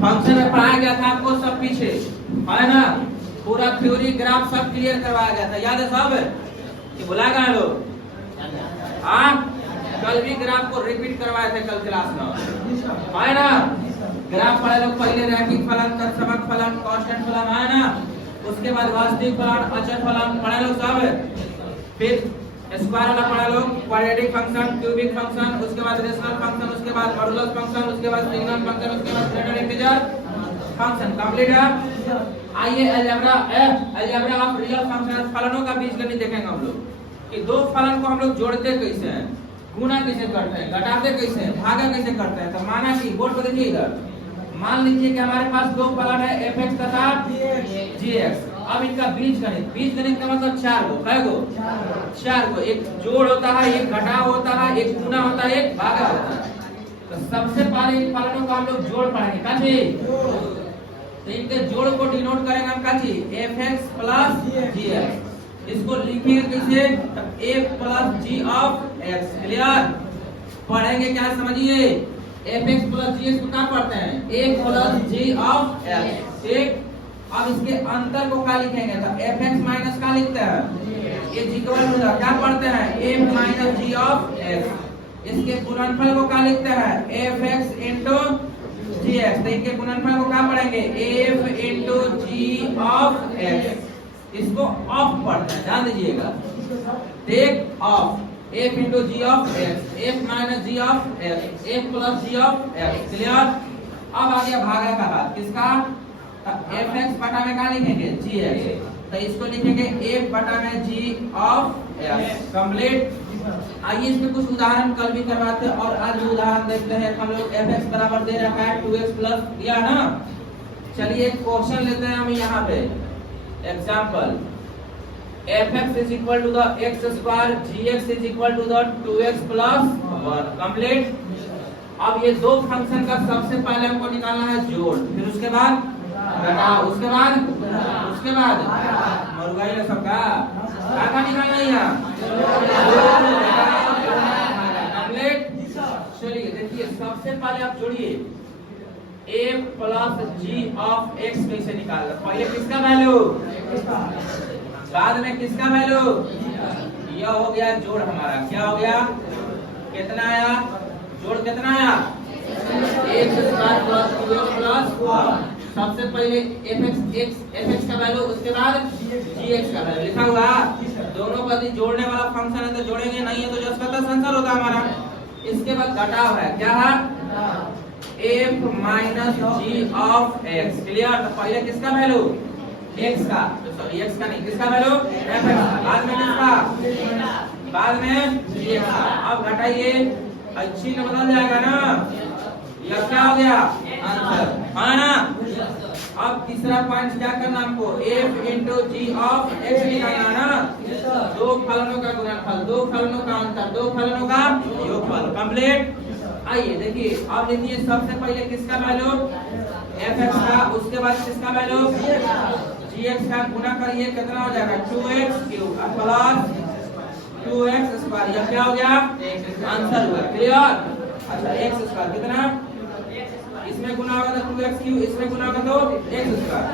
Function में पढ़ाया गया था आपको सब पीछे, है ना? पूरा थ्योरी ग्राफ सब क्लियर करवाया गया था, याद है सब? ये भुला गए लोग? हाँ, कल भी ग्राफ को रिपीट करवाए थे कल क्लास में, है ना? ग्राफ पढ़े लोग पहले, रैखिक फलन, तत्समक फलन, कांस्टेंट फलन, है ना? उसके बाद वास्तविक फलन, अचर फलन पढ़े लोग सब। फिर स्क्वायर वाला पढ़ा लोग, क्वाड्रेटिक फंक्शन, क्यूबिक फंक्शन, उसके बाद रेशनल फंक्शन, उसके बाद मॉडुलस फंक्शन, उसके बाद सिग्नल फंक्शन, उसके बाद स्टैंडर्ड इंटीजर फंक्शन। कंप्लीट है। आइए अलजेब्रा ऑफ रियल फंक्शन, फलनों का बीजगणित देखेंगे हम लोग कि दो फलन को हम लोग जोड़ते कैसे हैं, गुणा कैसे करते हैं, घटाते कैसे हैं, भागा कैसे करते हैं। तो माना कि बोर्ड पर देखिए इधर, मान लीजिए कि हमारे पास दो फलन है fx तथा gx। अब इनका बीजगणित का मतलब चार गो, कै गो? चार गो। एक जोड़ होता है, एक घटाव होता है, एक गुणा होता है, एक भागा होता है। तो सबसे पहले इन फलनों को हम लोग जोड़ पढ़ेंगे, काची? तो इनके जोड़ को डिनोट करेंगे हम काची? fx plus gx। इसको लिखेंगे कैसे? f plus g of x। Clear? पढ़ेंगे क्या, समझिए। fx प्लस gx को क्या पढ़ते हैं? f plus g of x। ठीक। अब इसके अंतर को क्या लिखेंगे? तो fx माइनस क्या लिखते हैं? ये g का वैल्यू क्या पढ़ते हैं? f minus g of x। इसके गुणनफल को क्या लिखते हैं? fx into gx। तो इनके गुणनफल को क्या पढ़ेंगे? f into g of x। इसको ऑफ पढ़ते हैं, ध्यान दीजिएगा। Take of f into g of x, f minus g of x, f plus g of x। Clear? अब आ गया भागा का बात, किसका? fx बटा में क्या लिखेंगे? gx। तो इसको लिखेंगे f बटा में g of x। कंप्लीट। आइए इसमें कुछ उदाहरण कल भी करवाते हैं और आज भी उदाहरण देखते हैं। हम लोग fx बराबर दे रखा है 2x प्लस दिया ना। चलिए एक क्वेश्चन लेते हैं हम यहाँ पे। Example, fx is equal to the x square, gx is equal to the 2x plus 1। Complete. अब ये दो फंक्शन का सबसे पहले हमको निकालना है जोड़, फिर उसके बाद घटाव, उसके बाद मरुगाई ना सबका क्या निकालना है यहाँ? कंप्लीट। चलिए देखिए, सबसे पहले आप जोड़िए f plus g of x कैसे निकालना। पहले किसका वैल्यू, बाद में किसका वैल्यू? यह हो गया जोड़ हमारा। क्या हो गया? कितना आया जोड़? कितना आया? x square plus 2x plus 1। सबसे पहले fx का वैल्यू, उसके बाद gx का वैल्यू लिखा हुआ। दोनों का जोड़ने वाला फंक्शन है तो जोड़ेंगे, नहीं है तो जस्ट का आंसर होगा हमारा। इसके बाद घटाव है, क्या है? f minus g of x। Clear? तो पहले किसका वैल्यू? x का, सॉरी x का नहीं, किसका वैल्यू? fx। बाद में किसका? बाद में gx का। अब घटाइए, अच्छी में बदल जाएगा ना। यह क्या हो गया? आंसर, है ना? अब तीसरा पॉइंट क्या करना हमको? f into g of x निकालना ना। दो फलनों का गुणनफल, दो फलनों का अंतर, दो फलनों का योगफल। कंप्लीट। आइए देखिए, अब देखिए सबसे पहले किसका वैल्यू? fx का, उसके बाद किसका वैल्यू? gx का। गुना करिए, कितना हो जाएगा? 2x cube plus 2x square. यह क्या हो गया? आंसर हुआ। क्लियर? अच्छा, x स्क्वायर कितना? इसमें गुना होगा तो 2x क्यूब, इसमें गुना होगा तो x स्क्वायर।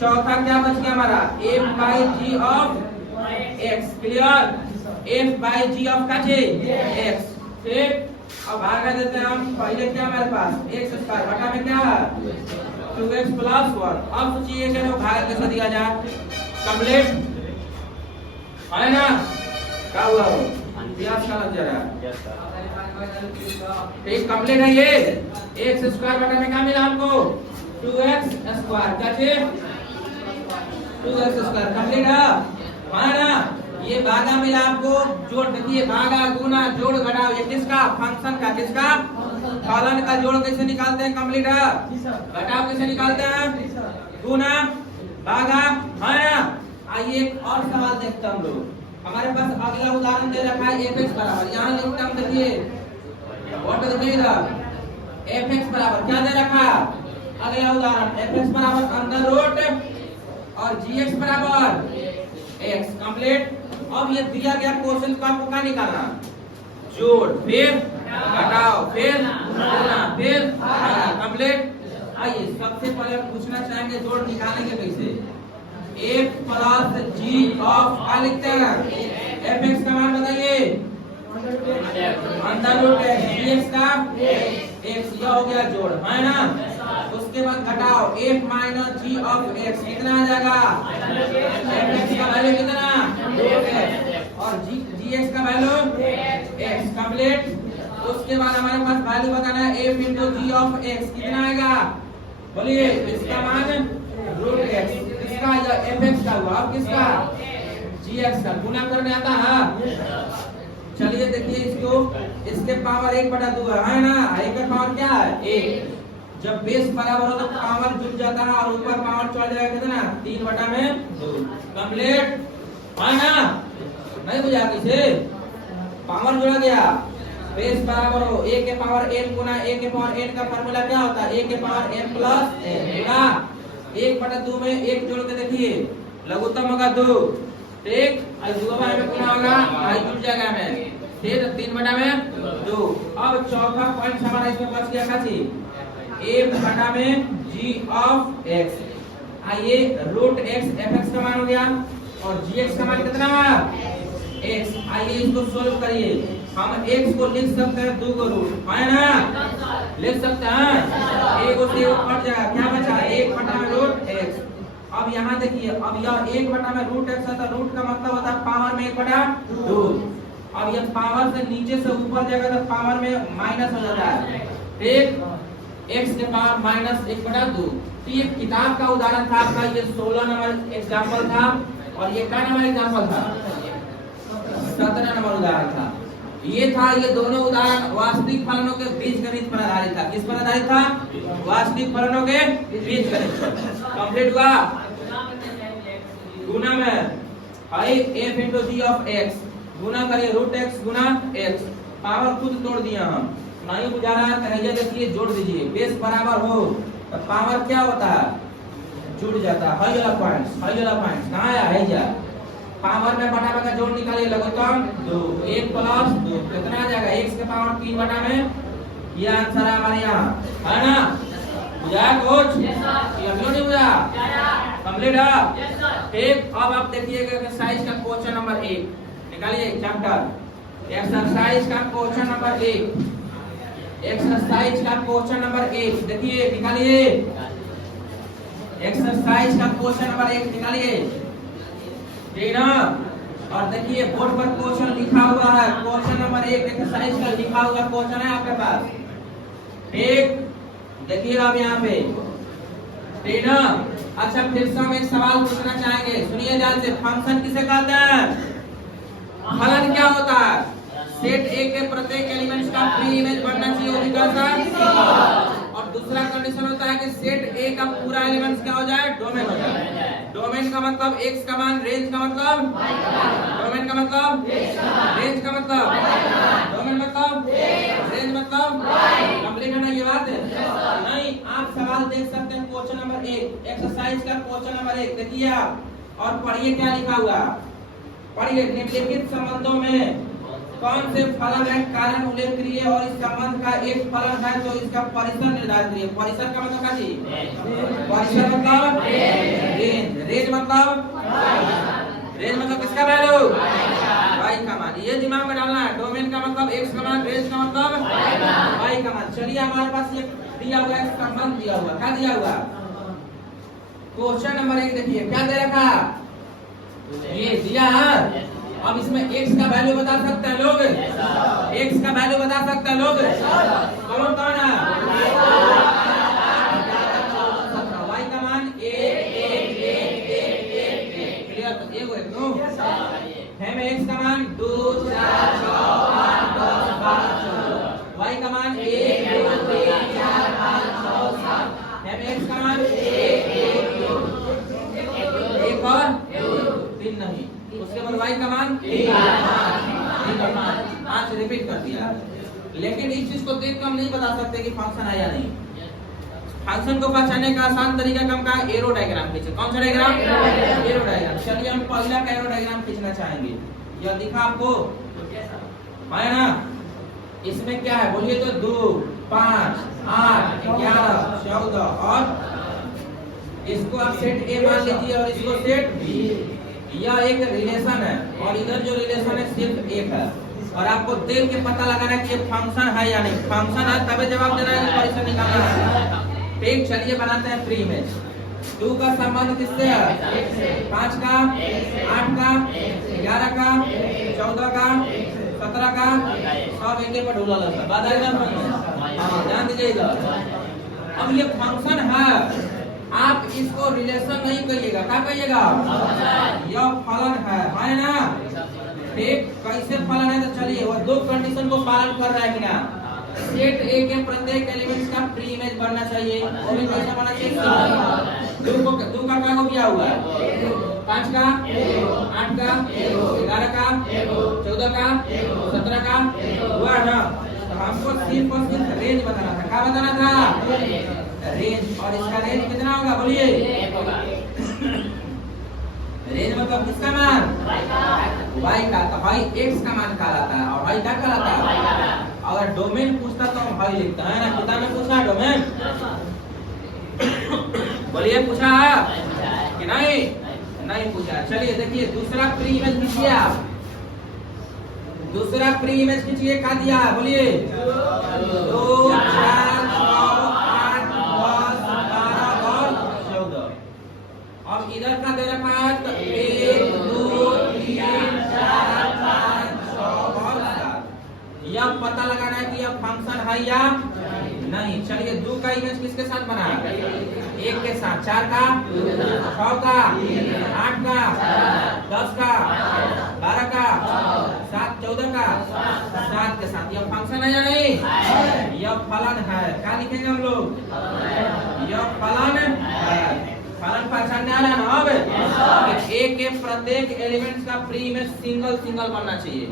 चौथा क्या बच गया हमारा? f by g of x। Clear? f by g of का x। ठीक। अब भागा देते हैं हम। पहले क्या हमारे पास? x स्क्वायर बटा में क्या है? 2x plus 1। अब सोचिए कि भाग कैसे दिया जाए? कंप्लीट है ना? क्या हुआ? प्यास का लग जा रहा है। ठीक, कंप्लीट है ये। x स्क्वायर बटा में क्या मिला हमको? 2x square. क्या थे? 2x square. कंप्लीट है ना? ये भागा मिला आपको। जोड़ देखिए, भागा, गुना, जोड़, घटाव, ये किसका? फंक्शन का। किसका? फलन का। जोड़ कैसे निकालते हैं? कंप्लीट है। घटाव कैसे निकालते हैं? गुना, भागा, है ना? आइए एक और सवाल देखते हैं हम लोग। हमारे पास अगला उदाहरण दे रखा है fx बराबर, यहाँ लिखते हम, देखिए व्हाट इज इधर fx बराबर क्या दे रखा है? अगला उदाहरण fx बराबर अंडर रूट और gx बराबर x। कंप्लीट। अब ये दिया गया क्वेश्चन का आपको क्या निकालना? जोड़, फिर घटाओ, फिर गुणा, फिर भागा। कंप्लीट। आइए सबसे पहले पूछना चाहेंगे जोड़ निकालेंगे कैसे। एक प्लस जी ऑफ क्या लिखते हैं, एफ एक्स का मान बताइए, अंडर रूट जी एक्स का एक्स, यह हो गया जोड़, है ना। उसके बाद घटाओ, f minus g of x कितना आ जाएगा, एफ एक्स का वैल्यू कितना, और जी एक्स का वैल्यू एक्स कंप्लीट। उसके बाद हमारे पास वैल्यू बताना है f into ji of x कितना आएगा, बोलिए, इसका मान रूट एक्स, इसका एफ एक्स का हुआ, अब किसका, जी एक्स का। गुना करने आता है, चलिए देखिए इसको, इसके पावर 1/2 है ना, एक का पावर क्या है 1। जब बेस बराबर हो तो पावर जुड़ जाता है और ऊपर पावर चढ़ जाएगा कितना 3/2 कंप्लीट, है ना। नहीं बुझा किसे, पावर जुड़ा गया, बेस बराबर हो a के पावर n गुना a के पावर n का फार्मूला क्या होता है, a के पावर n प्लस n गुना 1/2 में 1 जोड़ के देखिए, लघुत्तम होगा 2, ठीक, और 2 में गुना होगा आई जुड़ जाएगा में, फिर 3/2। अब चौथा पॉइंट हमारा इसमें बच गया क्या चीज, a/में g ऑफ x, आइए रूट x f x का मान हो गया और g x का मान कितना x। आइए इसको सोल्व करिए, हम x को लिख सकते हैं 2 को रूट, है ना, लिख सकते हैं, एक से कट जाएगा, क्या बचा 1/रूट x। अब यहाँ देखिए, अब यह 1/रूट x है तो रूट का मतलब होता है पावर में 1/2। अब यह पावर से नीचे से ऊपर जाएगा तो पावर में माइनस हो जाता है, ठीक, x के पावर माइनस 1/2। तो ये किताब का उदाहरण था आपका, ये 16 नंबर एग्जाम्पल था, और ये क्या नंबर एग्जाम्पल था, 17 नंबर उदाहरण था। ये था, ये दोनों उदाहरण वास्तविक फलनों के बीजगणित पर आधारित था। किस पर आधारित था, वास्तविक फलनों के बीजगणित। कंप्लीट हुआ, गुना में I F into ji of X, गुना करिए रूट एक्स गुना एक्स, पावर खुद तोड़ दिया हम, नहीं बुझा रहा है तो देखिए जोड़ दीजिए, बेस बराबर हो तो पावर क्या होता है, जुड़ जाता है, हाई वाला पॉइंट कहाँ आया है जा, पावर में बटा का जोड़ निकालिए, लघुत्तम 2, 1 प्लस 2 कितना आ जाएगा, x के पावर 3 में, ये आंसर है हमारे यहाँ, है ना। बुझाया कुछ, ये अभी नहीं बुझा, कंप्लीट है, ठीक। अब आप देखिएगा एक्सरसाइज का क्वेश्चन नंबर 1 निकालिए, चैप्टर एक्सरसाइज का क्वेश्चन नंबर 1, एक्सरसाइज का क्वेश्चन नंबर 1 देखिए, निकालिए, एक्सरसाइज का क्वेश्चन नंबर 1 निकालिए, ठीक ना। और देखिए बोर्ड पर क्वेश्चन लिखा हुआ है, क्वेश्चन नंबर 1 एक्सरसाइज का लिखा हुआ क्वेश्चन है आपके पास, ठीक, देखिए आप यहाँ पे, ठीक ना। अच्छा फिर से हम एक सवाल पूछना चाहेंगे, सुनिए ध्यान से, फंक्शन किसे कहते हैं, फलन क्या होता है, सेट ए के प्रत्येक एलिमेंट्स का फ्री इमेज बनना चाहिए, वो भी कहता है। और दूसरा कंडीशन होता है कि सेट ए का पूरा एलिमेंट्स क्या हो जाए, डोमेन हो जाए। डोमेन का मतलब x का मान, रेंज का मतलब, डोमेन का मतलब रेंज का मतलब, डोमेन मतलब रेंज मतलब, कंप्लीट है ना ये बात है? नहीं, आप सवाल देख सकते हैं क्वेश्चन नंबर 1 एक्सरसाइज का क्वेश्चन नंबर 1 देखिए आप, और पढ़िए क्या लिखा हुआ, पढ़िए, निम्नलिखित संबंधों में कौन से फलन है कारण उल्लेखनीय और इस संबंध का एक फलन है तो इसका परिसर निर्धारित करिए। परिसर का मतलब क्या जी, परिसर मतलब रेंज, रेंज मतलब किसका वैल्यू, y का मान, ये दिमाग में डालना है। डोमेन का मतलब x का मान, रेंज का मतलब y का मान। चलिए हमारे पास ये दिया हुआ है, संबंध दिया हुआ, क्या दिया हुआ, क्वेश्चन नंबर 1 देखिए क्या दे रखा, ये दिया है। अब इसमें x का वैल्यू बता सकते हैं लोग, x का वैल्यू बता सकते हैं लोग, कौन कौन है, y का मान 1 क्लियर, है में x का मान 2 4 6 8 10 12 y का मान 1 2 3 4 5 6 7 है में x का मान 1 और 3 नहीं, उसके बाद y का मान 5 रिपीट कर दिया। लेकिन इस चीज को देख हम नहीं बता सकते कि फंक्शन है या नहीं। फंक्शन को पहचानने का आसान तरीका कम का एरो डायग्राम खींचे। कौन सा डायग्राम, एरो डायग्राम। चलिए हम पहला का एरो डायग्राम खींचना चाहेंगे, यह दिखा आपको है ना। इसमें क्या है बोलिए तो 2 5 8 11 14 और इसको आप सेट ए मान लीजिए और इसको सेट बी। यह एक रिलेशन है और इधर जो रिलेशन है सिर्फ एक है और आपको देख के पता लगाना है कि ये फंक्शन है या नहीं। फंक्शन है तभी जवाब देना है, परिचय निकालना है। ठीक, चलिए बनाते हैं प्री इमेज। 2 का संबंध किससे है? 5 का, 8 का, 11 का, 14 का, 17 का, सब एक एक पर ढूंढा लगा। बात आई ना? ध्यान दीजिएगा। अब ये फंक्शन है, आप इसको रिलेशन नहीं कहिएगा, क्या कहिएगा? यह फलन है ना? ठीक, कैसे फलन है? तो चलिए वो दो कंडीशन को पालन कर रहा है कि ना। सेट ए के प्रत्येक एलिमेंट्स का प्री इमेज बनना चाहिए। वो भी कैसे बनना चाहिए? 2 का क्या हो गया हुआ? 5 का, 8 का, 11 का, 14 का, 17 का हुआ ना। तो हमको सिर्फ और सिर्फ रेंज बताना था। क्या बताना था? रेंज। और इसका रेंज कितना होगा बोलिए? रेंज मतलब किसका मान? y का। तो y x का मान कहलाता है और y क्या कहलाता है? अगर डोमेन पूछता तो हम y लिखते हैं ना। किताब में पूछा डोमेन? बोलिए पूछा कि नहीं? नहीं पूछा। चलिए देखिए दूसरा प्री इमेज खींचिए आप। दूसरा प्री इमेज खींचिए, क्या दिया है बोलिए? 2, 4, 9, 8, 10, 12 और 14। अब इधर का दे रखा है तो 1, 2, 3, 4, 5, 6 और 7। यह पता लगाना है कि यह फंक्शन है या नहीं। चलिए 2 का इमेज किसके साथ बना? 1 के साथ। 4 का, 6 का, 8 का, 10 का, 12 का, 7, 14 का, 7 के साथ। यह फंक्शन है या नहीं? यह फलन है। क्या लिखेंगे हम लोग? यह फलन है। फलन पहचानने वाला है ना। अब ए के प्रत्येक एलिमेंट्स का प्री इमेज सिंगल सिंगल बनना चाहिए।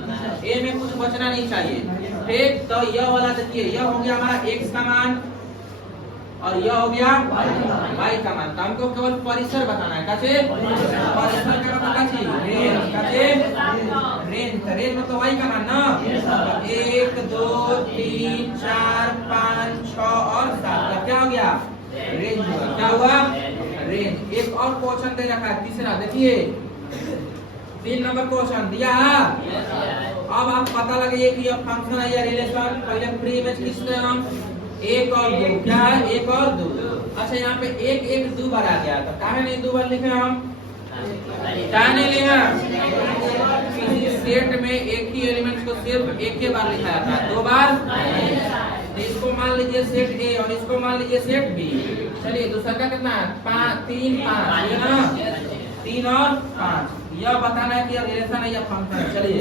ए में कुछ बचना नहीं चाहिए। ठीक, तो यह वाला देखिए, यह हो गया हमारा x का मान और यह हो गया y का मान। तो हमको केवल परिसर बताना है। कैसे परिसर का पता चाहिए? रेंज। रेंज में तो y का मान ना। 1, 2, 3, 4, 5, 6 और 7 क्या हो गया? रेंज हुआ। क्या हुआ? रेंज। एक और क्वेश्चन दे रखा है तीसरा, देखिए 3 नंबर क्वेश्चन दिया है। अब आप पता लगाइए कि यह फंक्शन है या रिलेशन। पहले प्री इमेज किसके हम? 1 और 2। क्या है? 1 और 2। अच्छा यहाँ पे 1, 1 2 बार आ गया था। काहे नहीं 2 बार लिखे हम? क्या नहीं लिखा? किसी सेट में एक ही एलिमेंट को सिर्फ एक ही बार लिखा जाता है, 2 बार। इसको मान लीजिए सेट ए और इसको मान लीजिए सेट बी। चलिए दूसरा का कितना है? 5, 3, 5 ये ना। 3 और 5 यह बताना है कि यह रिलेशन है या फंक्शन है। चलिए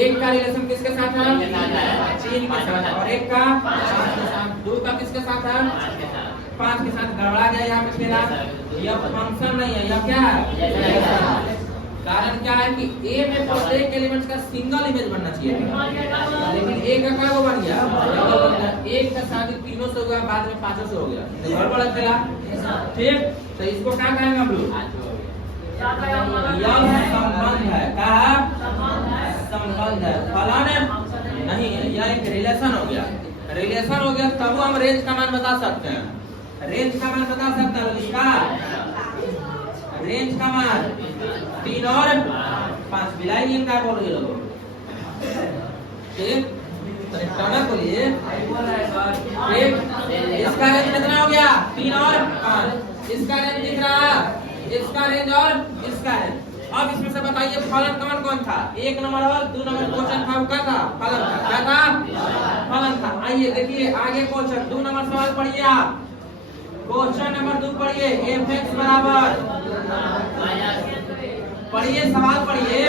1 का रिलेशन किसके साथ है? 3 के साथ। और 1 का 5 के साथ। 2 का किसके साथ है? 5 के साथ। गड़बड़ा गया यहाँ पे खेला। यह फंक्शन नहीं है, यह क्या है? कारण क्या है कि ए में प्रत्येक एलिमेंट्स का सिंगल इमेज बनना चाहिए, लेकिन ए का क्या बन गया? एक का साथ तीनों से हुआ, बाद में 5 से हो गया, तो गड़बड़ चला। ठीक, तो इसको क्या कहेंगे हम लोग? यह संबंध है। क्या? संबंध है, फलन नहीं है। यह एक रिलेशन हो गया। रिलेशन हो गया तब हम रेंज का मान बता सकते हैं। रेंज का मान बता सकते हैं इसका। रेंज का मान 3 और 5 मिलाइए। क्या बोल रहे लोग? ठीक, टनक बोलिए। ठीक, इसका रेंज कितना हो गया? 3 और 5। इसका रेंज दिख रहा, इसका रेंज और इसका रेंज। अब इसमें से बताइए फलन कौन कौन था? 1 नंबर और 2 नंबर क्वेश्चन था, क्या था? फलन था। क्या था? फलन था। आइए देखिए आगे क्वेश्चन 2 नंबर सवाल पढ़िए आप। क्वेश्चन नंबर 2 पढ़िए। f(x) बराबर, पढ़िए सवाल पढ़िए।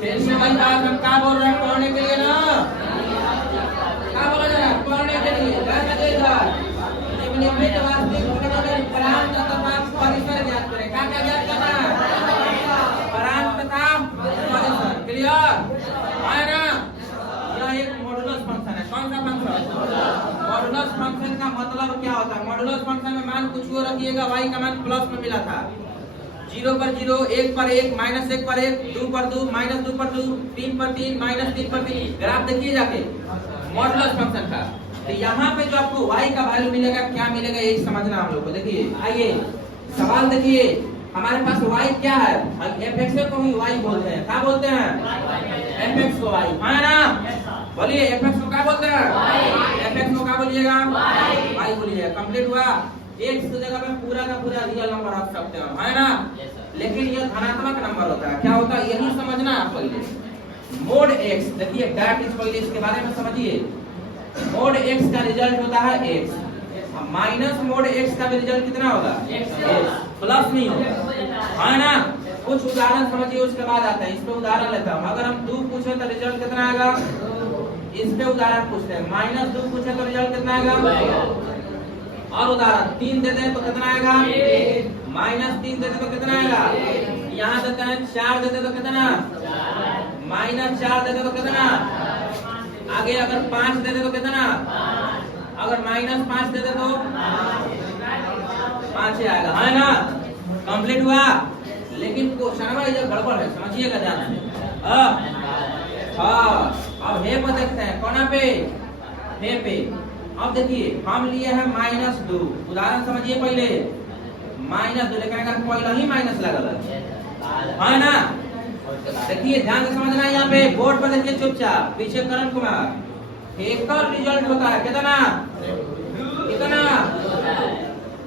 फिर से भाई बात हम क्या बोल रहे हैं? पढ़ने के लिए ना। क्या बोल रहे हैं? पढ़ने के लिए। निम्नलिखित वास्तविक घटनाओं में परांत तथा परिसर ज्ञात करें। क्या क्या ज्ञात करना है? परांत तथा परिसर। क्लियर है ना? यह एक मॉडुलस फंक्शन है। कौन सा फंक्शन? मॉडुलस फंक्शन का मतलब क्या होता है? मॉडुलस फंक्शन में मान कुछ और रखिएगा, y का मान प्लस में मिला था। 0 पर 0, 1 पर 1, -1 पर 1, 2 पर 2, -2 पर 2, 3 पर 3, -3 पर 3। ग्राफ देखिए जाके, मॉडुलस फंक्शन का। तो यहाँ पे जो आपको y का वैल्यू मिलेगा क्या मिलेगा यही समझना हम लोग को। देखिए आइए सवाल देखिए, हमारे पास y क्या है, fx को ही y बोलते हैं। क्या बोलते हैं? fx को y, है ना? बोलिए fx को क्या बोलते हैं? fx को क्या बोलिएगा? y बोलिएगा। कंप्लीट हुआ। x की जगह पे पूरा का पूरा रियल नंबर रख सकते हो, है ना? लेकिन ये धनात्मक नंबर होता है। क्या होता है यही समझना है पहले। मोड x, देखिए डैट इज पहले इसके बारे में समझिए। मोड x का रिजल्ट होता है x, माइनस मोड x का भी रिजल्ट कितना होगा? x, प्लस नहीं होगा, है ना? कुछ उदाहरण समझिए उसके बाद आता है। इस पे उदाहरण लेता हूँ। अगर हम 2 पूछे तो रिजल्ट कितना आएगा? इस पे उदाहरण पूछते हैं। माइनस 2 पूछे तो रिजल्ट कितना आएगा? और उदाहरण 3 दे दें तो कितना आएगा? माइनस 3 दे दें तो कितना आएगा? यहाँ देते हैं 4 दे दें तो कितना? माइनस 4 दे दें तो कितना? आगे अगर 5 दे दें तो कितना? अगर माइनस 5 दे दें तो 5 ही आएगा, है ना? कंप्लीट हुआ। लेकिन क्वेश्चन में ये गड़बड़ है, समझिएगा ध्यान से। अब हे पे देखते हैं, कौन पे? हे पे। अब देखिए हम लिए हैं -2, उदाहरण समझिए पहले। -2 लेकिन अगर पहले ही माइनस लगल है ना? देखिए ध्यान से समझना। यहाँ पे बोर्ड पर देखिए चुपचाप, पीछे करण कुमार। एक का रिजल्ट होता है कितना? कितना?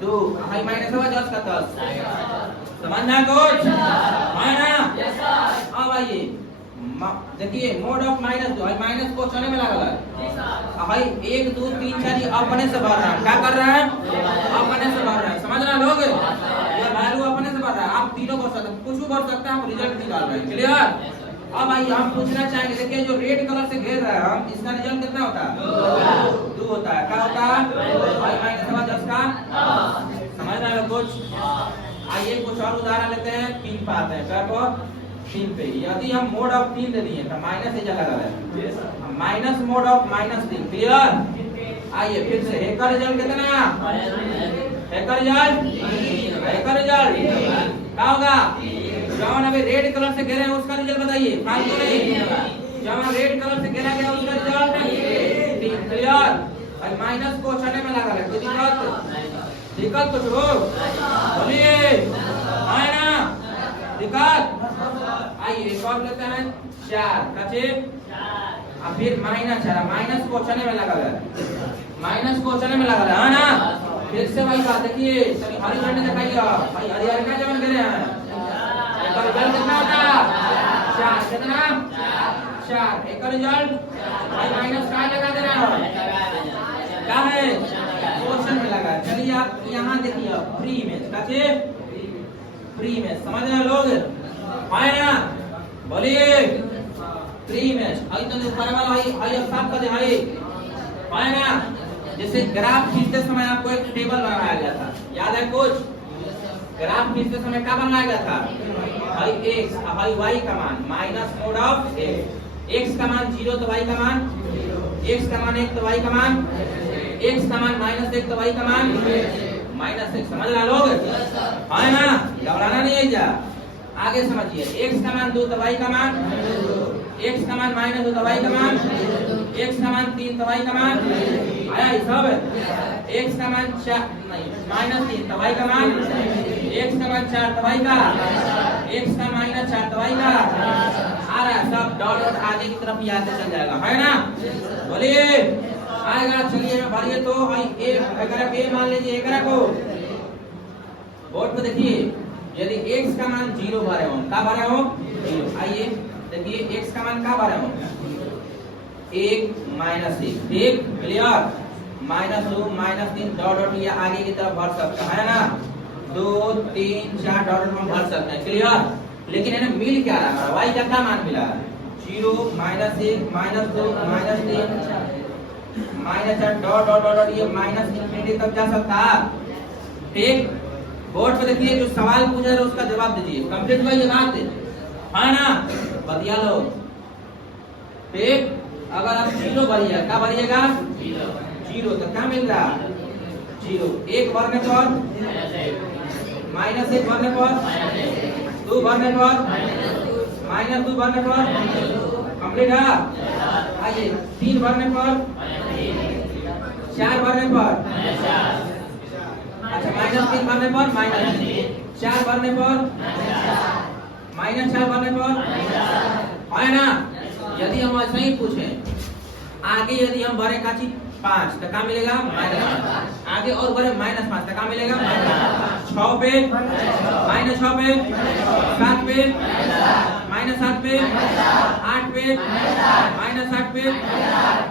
2 हाई माइनस हुआ 10 का 10। समझना कुछ, है ना? अब आइए देखिए मोड ऑफ -2, माइनस को चने में लगा है भाई। 1 2 3 4 ये अपने से भर रहा है। क्या कर रहा है? अपने से भर रहा है। समझ रहे हैं लोग? ये वैल्यू अपने से भर रहा है। आप तीनों भर सकते हैं, कुछ भी भर सकते हैं, आप रिजल्ट निकाल रहे हैं। क्लियर? अब आइए हम पूछना चाहेंगे, देखिए जो रेड कलर से घेर रहा है हम, इसका रिजल्ट कितना होता है? 2 होता है। क्या होता है? भाई माइनस हुआ 10 का। समझ रहे हैं कुछ? आइए कुछ और उदाहरण लेते हैं। 3 पे आते हैं। क्या को 3 पे यदि हम मोड ऑफ 3 दे दिए तो माइनस ही लगा है। Minus mode of -3। क्लियर? आइए फिर से एक का रिजल्ट कितना? एक का रिजल्ट क्या होगा? जवान अभी रेड कलर से घेरे हैं उसका रिजल्ट बताइए। फालतू नहीं, जवान रेड कलर से घेरा गया उसका रिजल्ट। क्लियर? और माइनस को चने में लगा है। कोई दिक्कत कुछ हो? बोलिए, है ना? दिक्कत? आइए एक और लेते हैं 4 कचे। अब फिर -4, माइनस को चने में लगा है। माइनस को चने में लगा है ना? फिर से वही बात देखिए, सभी हरी झंडे दिखाइए भाई। हरियाणा का जवान गिरे हैं। एक रिजल्ट कितना होता है? 4। कितना? 4। एक रिजल्ट भाई माइनस का लगा दे रहा है। क्या है? क्वेश्चन में लगा। चलिए आप यहाँ देखिए फ्री में कचे, फ्री में। समझ रहे हैं लोग? है ना? बोलिए फ्री में। आई तो ऊपर वाला आई अब साफ कर दे भाई, है ना? जैसे ग्राफ खींचते समय आपको एक टेबल बनाया गया था, याद है कुछ? ग्राफ खींचते समय क्या बनाया गया था? भाई x, भाई y का मान माइनस मोड ऑफ x का मान 0 तो y का मान, x का मान 1 तो y का मान, x का मान -1 तो y का मान -1। समझ रहे लोग? है ना? घबराना नहीं है जा। आगे समझिए, x का मान 2 तो y का मान, x का मान -2 तो y का मान, x का मान 3 तो y का मान आया ये सब। x का मान 4 नहीं -3 तो y का मान, x का मान 4 तो y का, x का -4 तो y का आ रहा है। सब डॉट डॉट आगे की तरफ याद चल जाएगा, है ना? बोलिए आएगा। चलिए भरिए तो भाई a अगर a मान लीजिए एक को बोर्ड पे देखिए। यदि x का मान 0 भरे हो, क्या भरे हो? 0। आइए देखिए x का मान क्या भरे हो? 1 -1। ठीक, क्लियर? -2 -3 डॉट डॉट ये आगे की तरफ भर सकते हैं ना? 2 3 4 डॉट डॉट हम भर सकते हैं। क्लियर? लेकिन इन्हें मिल क्या रहा है? y का क्या मान मिला? 0 -1 -2 -3 -4 डॉट डॉट डॉट ये -∞ तक जा सकता है। ठीक, बोर्ड पे देखिए जो सवाल पूछा है उसका जवाब दीजिए। कंप्लीट हुआ ये बात, है ना? बतिया लो। ठीक, अगर आप 0 भरिएगा, क्या भरिएगा? 0 तो क्या मिल रहा? 0। 1 भरने पर -1 भरने पर, 2 भरने पर -2 भरने पर कंप्लीट है। आइए 3 भरने पर 4 भरने पर अच्छा -3 भरने पर -3, 4 भरने पर -4 भरने पर है ना। यदि हम ऐसा ही पूछें आगे, यदि हम भरे का चीज 5 तो क्या मिलेगा -5, आगे और भरे -5 तो क्या मिलेगा 6 पे -6 पे 7 पे -7 पे 8 पे -8 पे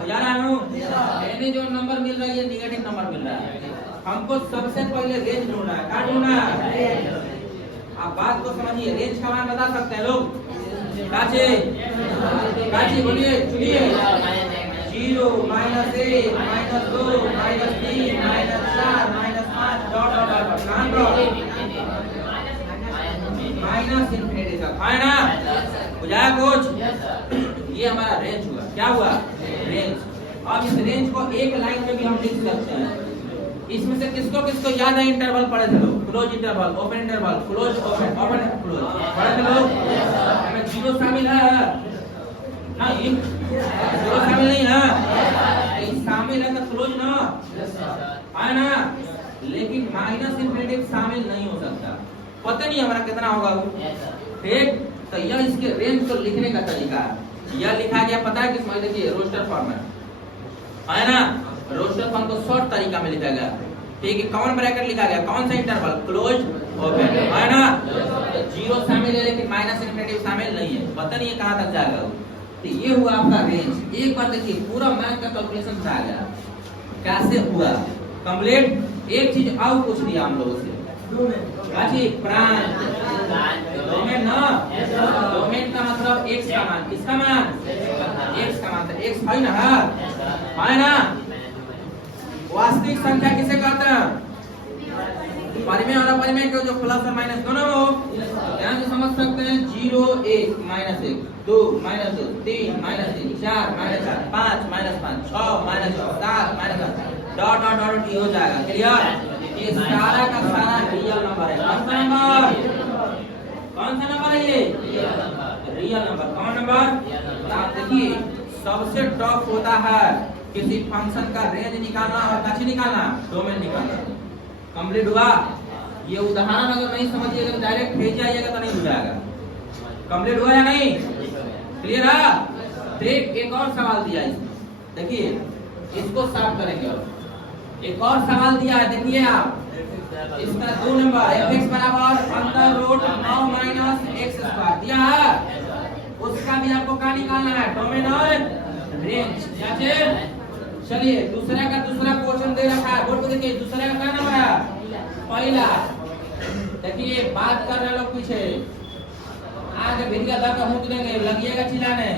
जा रहा हूँ। यानी जो नंबर मिल रहा है ये निगेटिव नंबर मिल रहा है। हमको सबसे पहले रेंज ढूंढना है। क्या ढूंढना है? आप बात को समझिए। रेंज का मान बता सकते हैं लोग? काचे बोलिए, चुनिए। 0 -1 -2 -3 -4 -5 डॉट डॉट डॉट कहां पर माइनस इंफिनिटी तक है ना। बुझाया कुछ? ये हमारा रेंज हुआ। क्या हुआ? रेंज। अब इस रेंज को एक लाइन में भी हम लिख सकते हैं। इसमें से किसको किसको याद है? इंटरवल पढ़े थे लोग। Close interval, open interval, close open, open close पढ़े थे लोग। इसमें 0 शामिल है? नहीं, 0 शामिल नहीं है। शामिल है तो क्लोज ना है ना। लेकिन माइनस इंफिनिटी शामिल नहीं हो सकता। पता नहीं हमारा कितना होगा वो। ठीक, तो यह इसके रेंज को लिखने का तरीका है। यह लिखा गया पता है किस में? देखिए रोस्टर फॉर्म है ना। रोस्टर फॉर्म को शॉर्ट तरीका में लिखा गया। ठीक है, कौन ब्रैकेट लिखा गया? कौन सा इंटरवल? क्लोज ओपन है ना। 0 शामिल है लेकिन माइनस इंफिनिटी शामिल नहीं है। पता नहीं है कहां तक जाएगा वो। तो ये हुआ आपका रेंज। एक बार देखिए पूरा मैथ का कैलकुलेशन आ गया कैसे हुआ कंप्लीट। एक चीज और पूछ दिया हम लोगों से, प्रांत डोमेन ना। डोमेन का मतलब x का मान। किसका मान? x का मान। तो x है ना। वास्तविक संख्या किसे कहते हैं? परिमेय और अपरिमेय के जो प्लस और माइनस दोनों हो। ध्यान से समझ सकते हैं। 0 1 -1 2 -2 3 -3 4 -4 5 -5 6 -7 -7 डॉट डॉट डॉट ये हो जाएगा। क्लियर? ये सारा का सारा रियल नंबर है। कौन सा नंबर है ये? Real number. कौन नंबर? आप देखिए सबसे टफ होता है किसी फंक्शन का रेंज निकालना और कैसे निकालना? डोमेन निकालना। कंप्लीट हुआ? ये उदाहरण अगर नहीं समझिएगा तो डायरेक्ट भेज जाइएगा तो नहीं हो जाएगा। कंप्लीट हुआ या नहीं? क्लियर है? ठीक, एक और सवाल दिया इसमें। देखिए इसको साफ करेंगे। और एक और सवाल दिया है, देखिए आप इसका 2 नंबर fx बराबर अंतर रूट 9 माइनस x स्क्वायर दिया है। उसका भी आपको क्या निकालना है? डोमेन और रेंज। चलिए दूसरा का दूसरा क्वेश्चन दे रखा है बोर्ड पे। देखिए दूसरा का क्या नंबर है? पहला। देखिए बात कर रहे लोग पीछे आगे भिड़िया दा का हुक देंगे, लगिएगा चिल्लाने।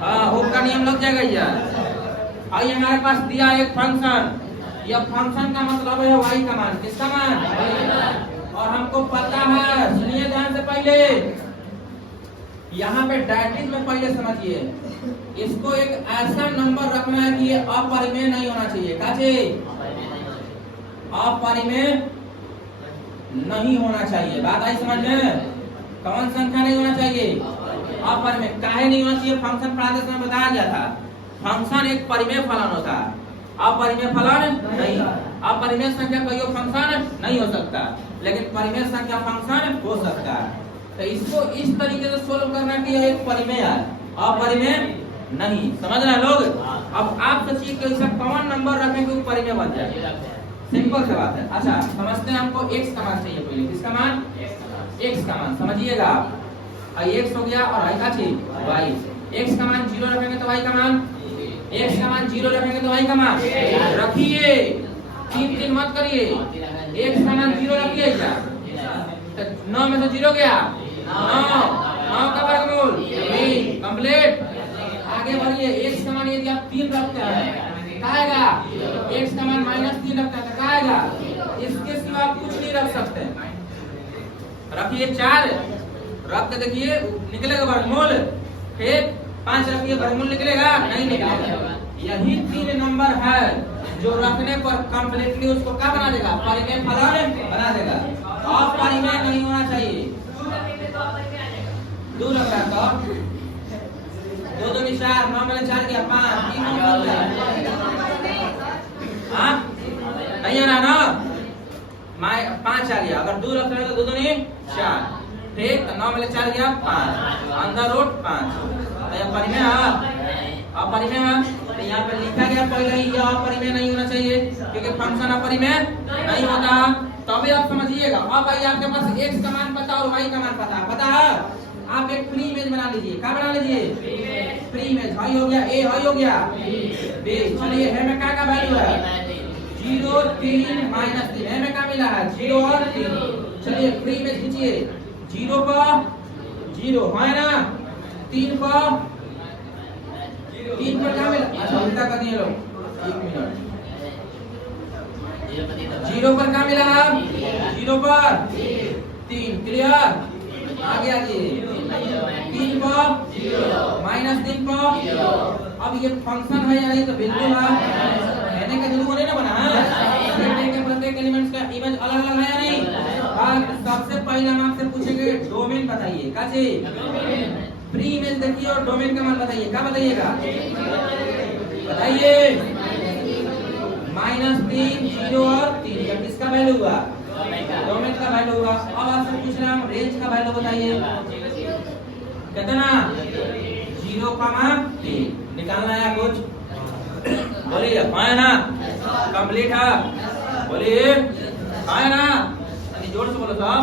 हाँ, हुक का नियम लग जाएगा यार। आइए हमारे पास दिया एक फंक्शन। यह फंक्शन का मतलब है y का मान। किसका मान? और हमको पता है, सुनिए ध्यान से। पहले यहाँ पे डायरेक्ट में पहले समझिए, इसको एक ऐसा नंबर रखना है कि ये अपरिमेय नहीं होना चाहिए। काचे? अपरिमेय नहीं होना चाहिए। बात आई समझ में? कौन संख्या नहीं होना चाहिए? अपरिमेय। काहे नहीं होना चाहिए? फंक्शन पढ़ाते समय बताया गया था फंक्शन एक परिमेय फलन होता है, अपरिमेय फलन नहीं। अपरिमेय संख्या कोई फंक्शन नहीं हो सकता, लेकिन परिमेय संख्या फंक्शन हो सकता है। तो इसको इस तरीके से सोल्व करना कि यह एक परिमेय है, अपरिमेय नहीं। समझ रहे हैं लोग? अब आप सोचिए कि ऐसा कौन नंबर रखें कि परिमेय बन जाए। सिंपल सी बात है। अच्छा समझते हैं, हमको x का मान चाहिए पहले। किसका मान? x का मान। समझिएगा आप, x हो गया और y का चीज y। x का मान 0 रखेंगे तो y का मान, x का मान 0 रखेंगे तो y का मान रखिए। 3 मत करिए। x का मान 0 रखिए क्या? 9 में से 0 गया 9 का वर्गमूल 3। कंप्लीट। आगे बढ़िए। x का मान यदि आप 3 रखते हैं आएगा, x का मान -3 रखता है तो आएगा। इसके सिवा आप कुछ नहीं रख सकते। रखिए 4 रख के देखिए निकलेगा वर्गमूल। फिर 5 रखिए, वर्गमूल निकलेगा? नहीं निकलेगा। यही 3 नंबर है जो रखने पर कंप्लीटली उसको क्या बना देगा? परिमेय फलन बना देगा। और परिमेय नहीं होना चाहिए। दूर रख रहा दो दूनी 4, 9 में 4 गया 5, 3 9 हो गया। हाँ नहीं है ना 5 आ गया, अगर 2 रख रहे तो 2 दूनी 4, ठीक। तो 9 में 4 गया 5, अंदर रूट 5। तो यह परिमेय अपरिमेय है, तो यहाँ पे लिखा गया पहले ही यह अपरिमेय नहीं होना चाहिए क्योंकि फंक्शन अपरिमेय नहीं होता। तभी आप समझिएगा। अब भाई आपके पास x का मान पता और y का मान पता है, आप एक फ्री इमेज बना लीजिए। क्या बना लीजिए? Free image. हाई हो गया a, हाई हो गया b। चलिए है में क्या वैल्यू है 0 3 -3, है में क्या मिला है 0 और 3। चलिए फ्री इमेज खींचिए। 0 पर 0 है ना, 3 पर क्या मिला? अच्छा उल्टा कर दिए लोग, 1 मिनट। 0 पर क्या मिला? 0 पर 3, क्लियर? आगे 3 पर -3 पर। अब ये फंक्शन है या नहीं? तो बिल्कुल है, कहने का जरूर नहीं ना बना है। के प्रत्येक एलिमेंट्स का इमेज अलग अलग है या नहीं? सबसे पहले हम आपसे पूछेंगे डोमेन बताइए। कैसे? फ्री इमेज देखिए और डोमेन का मान बताइए। क्या बताइएगा? बताइए। -3 0 और 3 का किसका वैल्यू हुआ? डोमेन का वैल्यू हुआ। अब आपसे पूछ रहा हूं रेंज का वैल्यू बताइए। कितना? 0, 3 निकालना है कुछ? बोलिए है ना? कंप्लीट है? बोलिए है ना? जोर से बोलो साहब,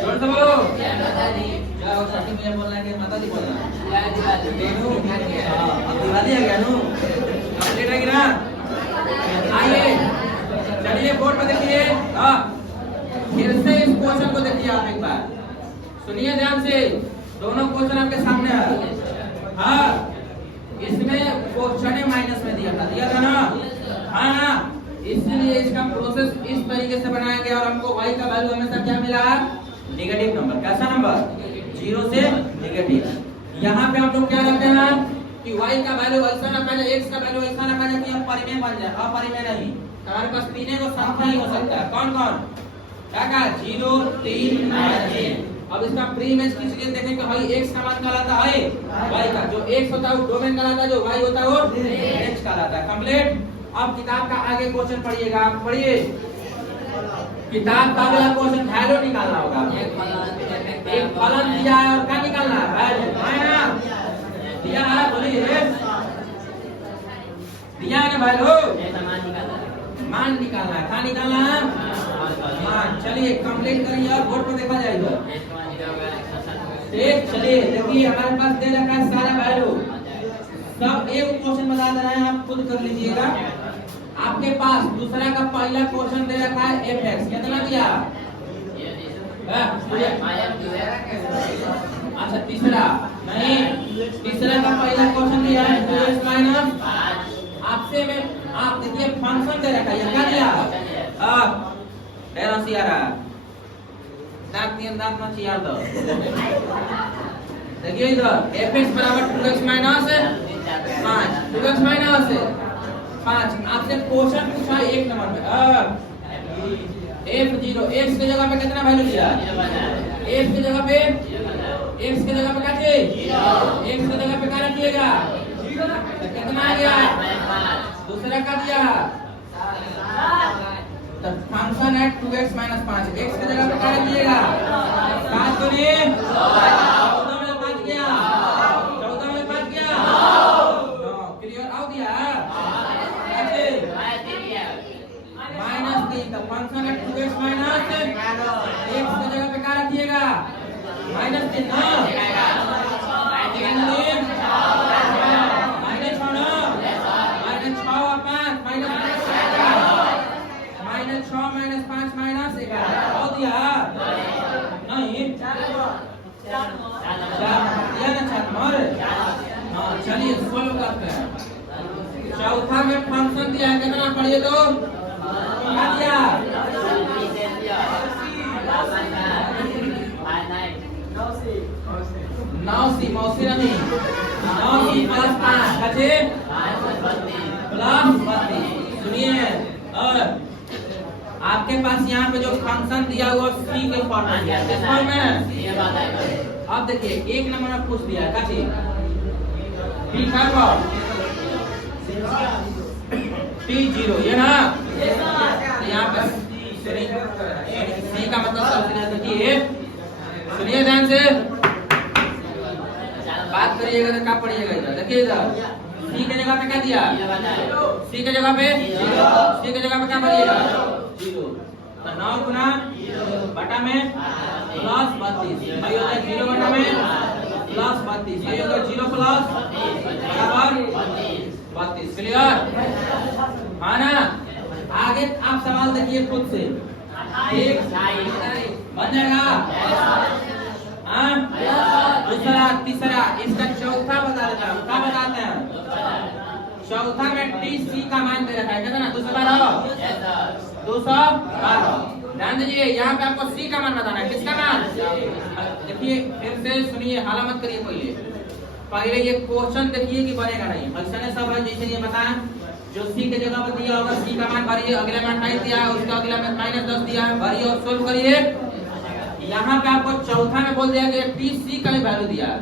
जोर से बोलो। क्या वो सटी में बोलना है कि माता जी बोलना है? दिवाली आ गया नू, कंप्लीट है कि ना? आइए चलिए बोर्ड पे देखिए। फिर से इस क्वेश्चन को देखिए आप एक बार, सुनिए ध्यान से। दोनों क्वेश्चन आपके सामने है। हाँ इसमें क्वेश्चन माइनस में दिया था ना? हाँ ना, इसलिए इसका प्रोसेस इस तरीके से बनाया गया और हमको y का वैल्यू हमेशा क्या मिला? Negative number. कैसा नंबर? 0 से नेगेटिव। यहाँ पे हम लोग क्या रखते हैं कि y का वैल्यू ऐसा रखा जाए, x का वैल्यू ऐसा रखा जाए कि अपरिमेय बन जाए। अपरिमेय नहीं, हमारे पास तीनों को संख्या ही हो सकता है। कौन कौन? क्या कहा? 0 3 3। अब इसका प्री इमेज खींच के देखें कि भाई x का मान कहलाता है y का, जो x होता है वो डोमेन कहलाता है, जो y होता है वो रेंज कहलाता है। कंप्लीट। अब किताब का आगे क्वेश्चन पढ़िएगा, आप पढ़िए। किताब का अगला क्वेश्चन वैल्यू निकालना होगा। एक फलन दिया है और क्या निकालना है? वैल्यू है ना? दिया है, बोलिए दिया है ना वैल्यू? मान निकालना है। क्या निकालना है? मान। चलिए कंप्लीट करिए और बोर्ड पर देखा जाएगा। ठीक, चलिए देखिए हमारे पास दे रखा है सारा वैल्यू। सब एक क्वेश्चन बता दे रहे हैं, आप खुद कर लीजिएगा। आपके पास दूसरा का पहला क्वेश्चन दे रखा है fx, कितना दिया? अच्छा तीसरा नहीं, तीसरा का पहला क्वेश्चन दिया है 2x माइनस। आपसे में आप देखिए फंक्शन दे रखा है, क्या दिया? डेरा सियारा दांत तीन दांत में चियार दो। देखिए इधर fx बराबर 2x माइनस 5, 2x माइनस 5। आपसे क्वेश्चन पूछा एक नंबर में f0 x की जगह पे कितना वैल्यू दिया? x की जगह पे x की जगह पे क्या चाहिए? x की जगह पे क्या रखिएगा? कितना आ गया? दूसरा का दिया तो फंक्शन है 2x माइनस 5, x की जगह पे क्या रखिएगा? 7 दूनी 14 में 5 गया, 14 में 5 गया। क्लियर? आओ दिया -3 तो फंक्शन है 2x माइनस x की जगह पे क्या रखिएगा? -3 ना, -6 चलिए सोल्व करते हैं। चौथा में फंक्शन दिया है कितना? पढ़िए तो दिया 9c मौसी नहीं 9c प्लस 5 कचे प्लस 32। सुनिए आपके पास यहाँ पे जो फंक्शन दिया हुआ c के फॉर्म में। अब देखिए एक नंबर में पूछ दिया क्या चीज? टी T0 ये ना, यहाँ पर सी का मतलब सब देखिए, सुनिए ध्यान से, बात करिएगा तो क्या पढ़िएगा इधर, देखिए इधर सी के जगह पे क्या दिया, सी के जगह पे क्या पढ़िएगा 0, तो 9 गुना बटा में प्लस 32, भाई होता है 0 बटा में प्लस 32, भाई होता है 0 प्लस बराबर 32, क्लियर? हाँ ना? आगे आप सवाल देखिए खुद से, एक बन जाएगा, हाँ? दूसरा तीसरा, इसका चौथा बता देता हूँ, क्या बताते हैं? चौथा में टी सी का मान दे रखा है, कितना? 212, ध्यान दीजिए, यहाँ पे आपको सी का मान बताना है, किसका मान? देखिए फिर से सुनिए, हाला मत करिए, पहले ये क्वेश्चन देखिए कि बनेगा नहीं, ऐसा सब है जैसे ये बताएं, जो सी के जगह पर दिया होगा सी का मान भरिए, अगले में 28 दिया है, उसका अगला में -10 दिया है, भरिए और सोल्व करिए। यहाँ पे आपको चौथा में बोल दिया कि टी सी का वैल्यू दिया है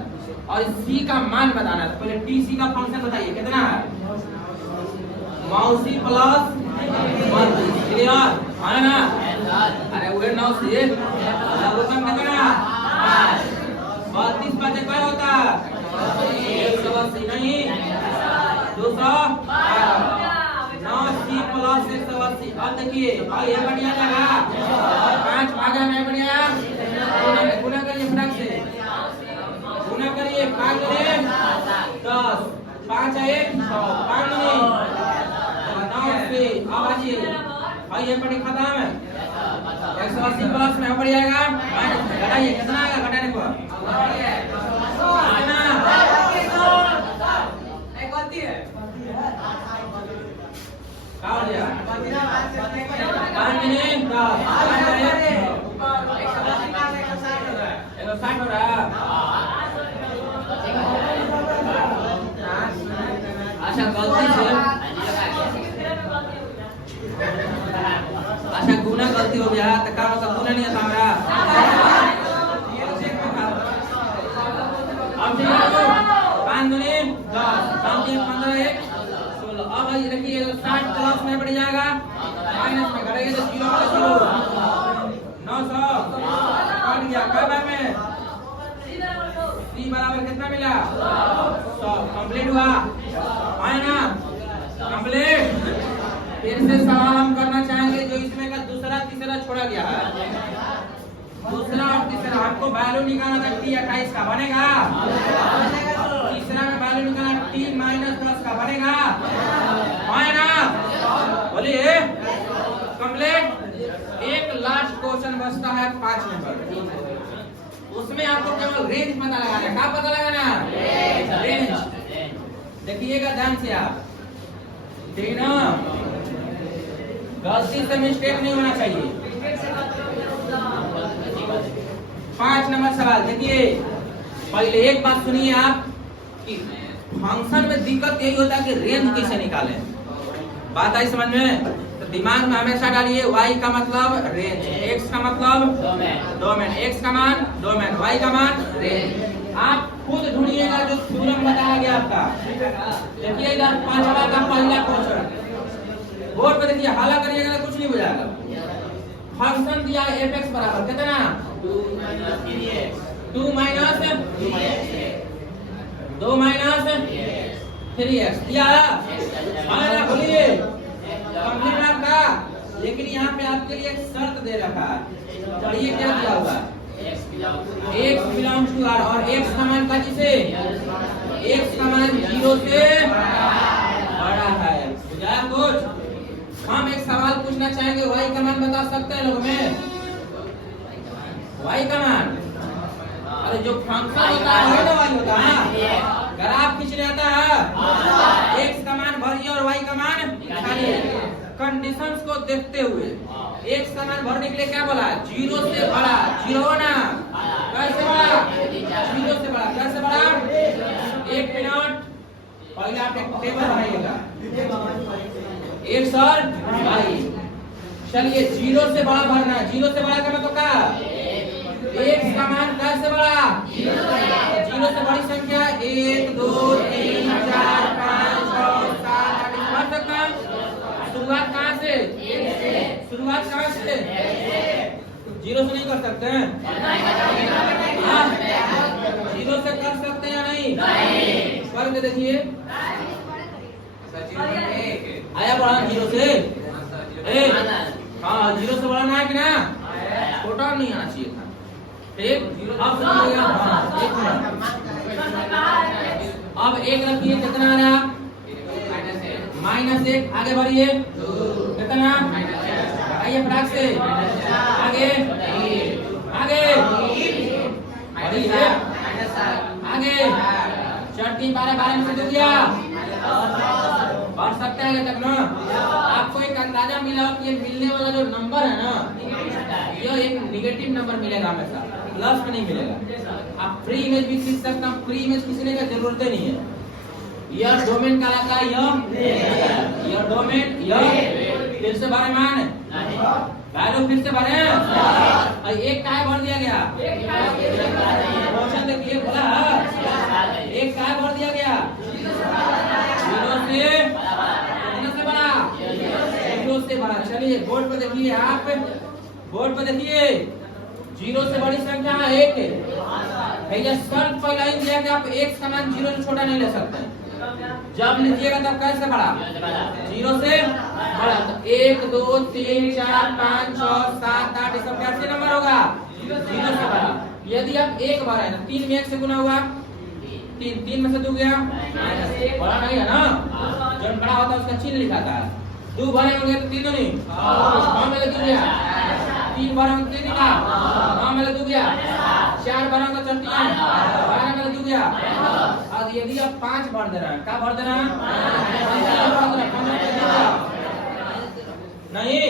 और सी का मान बताना है, पहले टी सी का फंक्शन बताइए कितना है? मौसी प्लस 32, क्लियर है ना? अरे वो 9 से कितना 32 बचे क्या होता है? 180 नहीं 212, 9 प्लस 180। अब देखिए ये बढ़िया लगा, 5 भागा में बढ़िया, गुना करिए फटाक से, गुना करिए 5 करिए 10, 5 है 100, 5 नहीं 9 से। अब आइए भाई ये पढ़ी खत्म है, 180 प्लस में बढ़ जाएगा, घटाइए कितना आएगा घटाने को? अच्छा गलती से, अच्छा गुना गलती हो गया तो क्या मतलब गुना नहीं आता हमारा? अब ठीक है, 5 दूनी 10, 5 3 15 1 16। अब देखिए 60 प्लस में बढ़ जाएगा, माइनस में घटेगा तो 0 वाला 900 कट गया, क्या बार में सी बराबर कितना मिला? 100। कंप्लीट हुआ है ना? कंप्लीट। फिर से सवाल हम करना चाहेंगे जो इसमें का दूसरा तीसरा छोड़ा गया है, दूसरा और तीसरा आपको वैल्यू निकालना था T28 का, बनेगा? तीसरा में वैल्यू निकालना T-10 का, बनेगा? है ना? बोलिए कंप्लीट। एक लास्ट क्वेश्चन बचता है 5 नंबर, उसमें आपको केवल रेंज पता लगाना है। क्या पता लगाना? रेंज। देखिएगा ध्यान से आप, देखना गलती से मिस्टेक नहीं होना चाहिए। 5 नंबर सवाल देखिए, पहले एक बात सुनिए आप कि फंक्शन में दिक्कत यही होता है कि रेंज कैसे निकालें। बात आई समझ में? तो दिमाग में हमेशा डालिए y का मतलब रेंज, x का मतलब डोमेन, x का मान डोमेन, y का मान रेंज। आप खुद ढूंढिएगा जो थ्योरम बताया गया आपका। देखिए इधर 5वां का पहला क्वेश्चन बोर्ड पे देखिए, हाला करिएगा तो कुछ नहीं हो जाएगा। फंक्शन दिया है f(x) बराबर कितना? 2 माइनस 3x दिया है, बोलिए कंप्लीट आपका। लेकिन यहाँ पे आपके लिए एक शर्त दे रखा है, पढ़िए क्या दिया होगा? x बिलोंग्स टू r और x का मान का जिसे x का मान 0 से बड़ा है। बुझा कुछ? हम एक सवाल पूछना चाहेंगे, y का मान बता सकते हैं लोग में? y का मान, अरे जो फंक्शन होता है वही ना y होता है, ग्राफ खींचने आता है, x का मान भरिए और y का मान निकालिए। कंडीशंस को देखते हुए x का मान भरने के लिए क्या बोला? 0 से बड़ा, 0 ना कैसे बड़ा? 0 से बड़ा, कैसे बड़ा? 1 मिनट पहले आप एक टेबल बनाइएगा, एक सर भाई, चलिए 0 से बड़ा भरना है। 0 से बड़ा का मतलब क्या? x का मान कैसे बड़ा? 0 से बड़ी संख्या 1 2 3 शुरुआत कहाँ से? जीरो से नहीं कर सकते हैं? जीरो से कर सकते हैं या नहीं? वर्ग देखिए आया बढ़ा जीरो से? हाँ जीरो से बढ़ाना है कि ना? छोटा नहीं आना चाहिए था। ठीक, अब समझिएगा। हाँ एक मिनट, अब एक रखिए, कितना आ रहा? -1। आगे बढ़िए, कितना? आइए फटाक से आगे आगे बढ़िए, आगे 4 3 12 12 में से दे दिया। बढ़ सकता है तक ना? आपको एक अंदाजा मिला कि ये मिलने वाला जो नंबर है ना, ये एक नेगेटिव नंबर मिलेगा हमेशा, प्लस में नहीं मिलेगा। आप फ्री इमेज भी खींच सकते हैं, फ्री इमेज खींचने की जरूरत नहीं है। यह डोमेन का लगा, यह डोमेन, यह फिर से भरे मान वैल्यू फिर से भरे, और एक काय भर दिया गया। क्वेश्चन देखिए, बोला एक काय भर दिया गया। जीरो से बड़ा। चलिए बोर्ड पर देखिए, आप बोर्ड पर देखिए, जीरो से बड़ी संख्या 1 है भैया। शर्त पहला ही दिया कि आप एक समान जीरो से छोटा नहीं ले सकते। जब लीजिएगा तब कैसे बढ़ा? जीरो से बढ़ा। तो 1 2 3 4 5 6 7 8 ये सब कैसे नंबर होगा? जीरो से बढ़ा। यदि आप एक बार है ना, 3 में 1 से गुना हुआ, 3 में से 2 गया, बड़ा नहीं है ना? जब बड़ा होता है उसका चिन्ह लिखाता है। 2 भरे होंगे तो 3 नहीं, 9 में लग गया। 3 भरे होंगे 3 का 9 में लग गया। 4 भरे होंगे 4 12 में लग गया। और यदि आप 5 भर देना है, क्या भर देना? नहीं,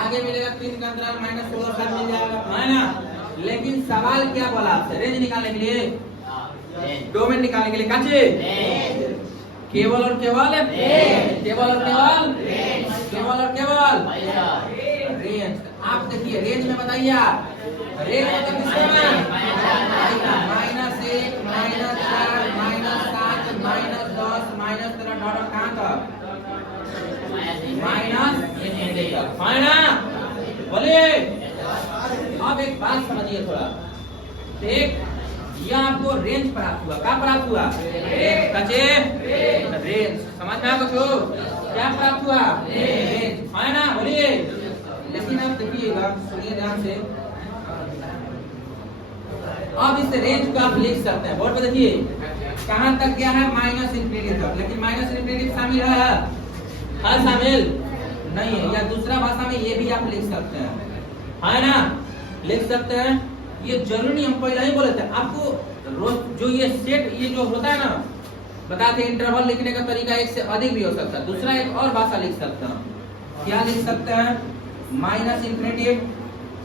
आगे मिलेगा 3 का अंतराल -16 साल मिल जाएगा, है ना? लेकिन सवाल क्या बोला आपसे? रेंज निकालने के लिए, डोमेन निकालने के लिए क्या चाहिए? केवल और केवल केवल और केवल केवल और केवल रेंज। आप देखिए रेंज में बताइए, आप रेंज मतलब किसके में? -1 -4 -7 -10 -13 डॉट कहाँ तक? -∞ तक, है ना? बोलिए। अब एक बात समझिए थोड़ा, ठीक? यह आपको रेंज प्राप्त हुआ। क्या प्राप्त हुआ? रेंज। समझ में आया कुछ? क्या प्राप्त हुआ? रेंज, है ना? बोलिए। लेकिन आप देखिएगा, सुनिए ध्यान से। अब इस रेंज को आप लिख सकते हैं, बोर्ड पे देखिए कहां तक गया है? -∞ तक। लेकिन -∞ शामिल है? शामिल नहीं है। या दूसरा भाषा में ये भी आप लिख सकते हैं, है ना? लिख सकते हैं। ये जरूरी नहीं, हम पहले ही बोले थे आपको। रोज जो ये सेट, ये जो होता है ना, बताते इंटरवल लिखने का तरीका एक से अधिक भी हो सकता है। दूसरा एक और भाषा लिख सकते हैं। क्या लिख सकते हैं? -∞,